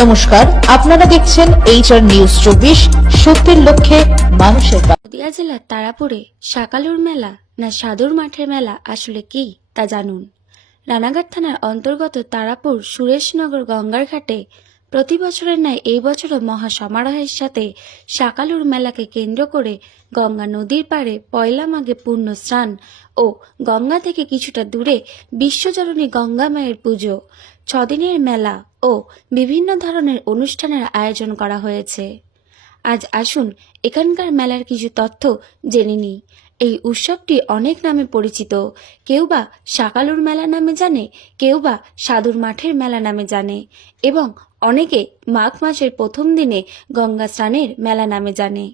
নমস্কার, আপনারা দেখছেন এইচআর নিউজ চব্বিশ, সত্যের লক্ষ্যে মানুষের নদিয়া জেলার তারাপুরে শাকালুর মেলা না সাধুর মাঠের মেলা আসলে কি তা জানুন। রানাঘাট থানার অন্তর্গত তারাপুর সুরেশনগর গঙ্গার ঘাটে প্রতি বছরের ন্যায় এই বছরও মহা সমারোহের সাথে শাকালুর মেলাকে কেন্দ্র করে গঙ্গা নদীর পাড়ে পয়লা মাঘে পূর্ণ স্নান ও গঙ্গা থেকে কিছুটা দূরে বিশ্বজননী গঙ্গা মায়ের পুজো। ছদিনের মেলা ও বিভিন্ন ধরনের অনুষ্ঠানের আয়োজন করা হয়েছে। আজ আসুন এখানকার মেলার কিছু তথ্য জেনে নিই। এই উৎসবটি অনেক নামে পরিচিত। কেউ বা শাকালুর মেলা নামে জানে, কেউ বা সাধুর মাঠের মেলা নামে জানে এবং অনেকে মাঘ মাসের প্রথম দিনে গঙ্গা স্নানের মেলা নামে জানে।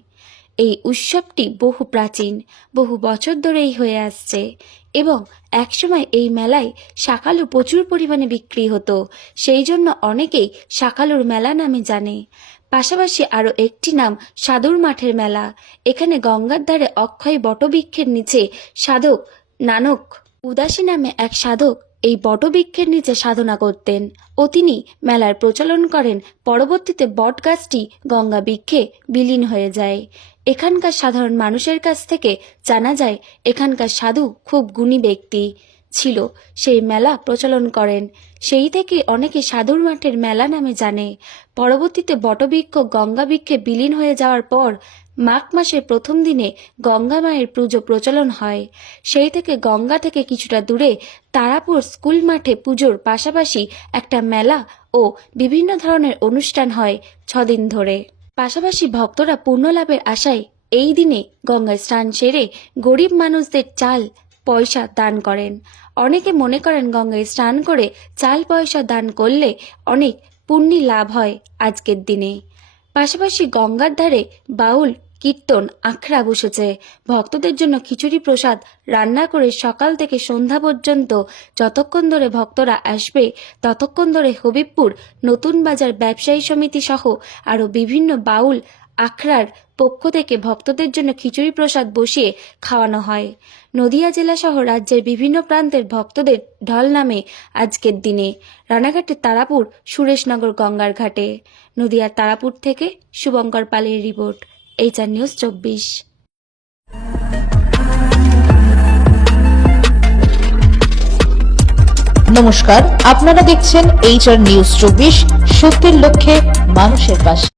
এই উৎসবটি বহু প্রাচীন, বহু বছর ধরেই হয়ে আসছে এবং একসময় এই মেলায় শাকালু প্রচুর পরিমাণে বিক্রি হতো। সেই জন্য অনেকেই শাকালুর মেলা নামে জানে। পাশাপাশি আরও একটি নাম সাধুর মাঠের মেলা। এখানে গঙ্গার ধারে অক্ষয় বটবৃক্ষের নিচে সাধক নানক উদাসী নামে এক সাধক এই বটবৃক্ষের নিচে সাধনা করতেন ও তিনি মেলার প্রচলন করেন। পরবর্তীতে বটগাছটি গঙ্গা বৃক্ষে বিলীন হয়ে যায়। এখানকার সাধারণ মানুষের কাছ থেকে জানা যায়, এখানকার সাধু খুব গুণী ব্যক্তি। ছিল, সেই মেলা প্রচলন করেন। সেই থেকে অনেকে সাধুর মাঠের মেলা নামে জানে। পরবর্তীতে বটবৃক্ষ গঙ্গা বৃক্ষে বিলীন হয়ে যাওয়ার পর মাঘ মাসের প্রথম দিনে গঙ্গা মায়ের পুজো প্রচলন হয়। সেই থেকে গঙ্গা থেকে কিছুটা দূরে তারাপুর স্কুল মাঠে পুজোর পাশাপাশি একটা মেলা ও বিভিন্ন ধরনের অনুষ্ঠান হয় ছদিন ধরে। পাশাপাশি ভক্তরা পূর্ণ লাভের আশায় এই দিনে গঙ্গায় স্নান সেরে গরিব মানুষদের চাল পয়সা দান করেন। অনেকে মনে করেন গঙ্গায় স্নান করে চাল পয়সা দান করলে অনেক পুণ্যি লাভ হয় আজকের দিনে। পাশাপাশি গঙ্গার ধারে বাউল, কীর্তন, আখড়া বসেছে। ভক্তদের জন্য খিচুড়ি প্রসাদ রান্না করে সকাল থেকে সন্ধ্যা পর্যন্ত যতক্ষণ ধরে ভক্তরা আসবে, ততক্ষণ ধরে হবিবপুর, নতুন বাজার ব্যবসায়ী সমিতি সহ আরও বিভিন্ন বাউল আখড়ার পক্ষ থেকে ভক্তদের জন্য খিচুড়ি প্রসাদ বসিয়ে খাওয়ানো হয়। নদিয়া জেলা সহ রাজ্যের বিভিন্ন প্রান্তের ভক্তদের ঢল নামে আজকের দিনে। রানাঘাটের তারাপুর সুরেশনগর গঙ্গার ঘাটে। নদিয়ার তারাপুর থেকে শুভঙ্কর পালের রিপোর্ট, এইচআর নিউজ চব্বিশ। নমস্কার, আপনারা দেখছেন এইচআর নিউজ চব্বিশ, সত্যের লক্ষ্যে মানুষের পাশে।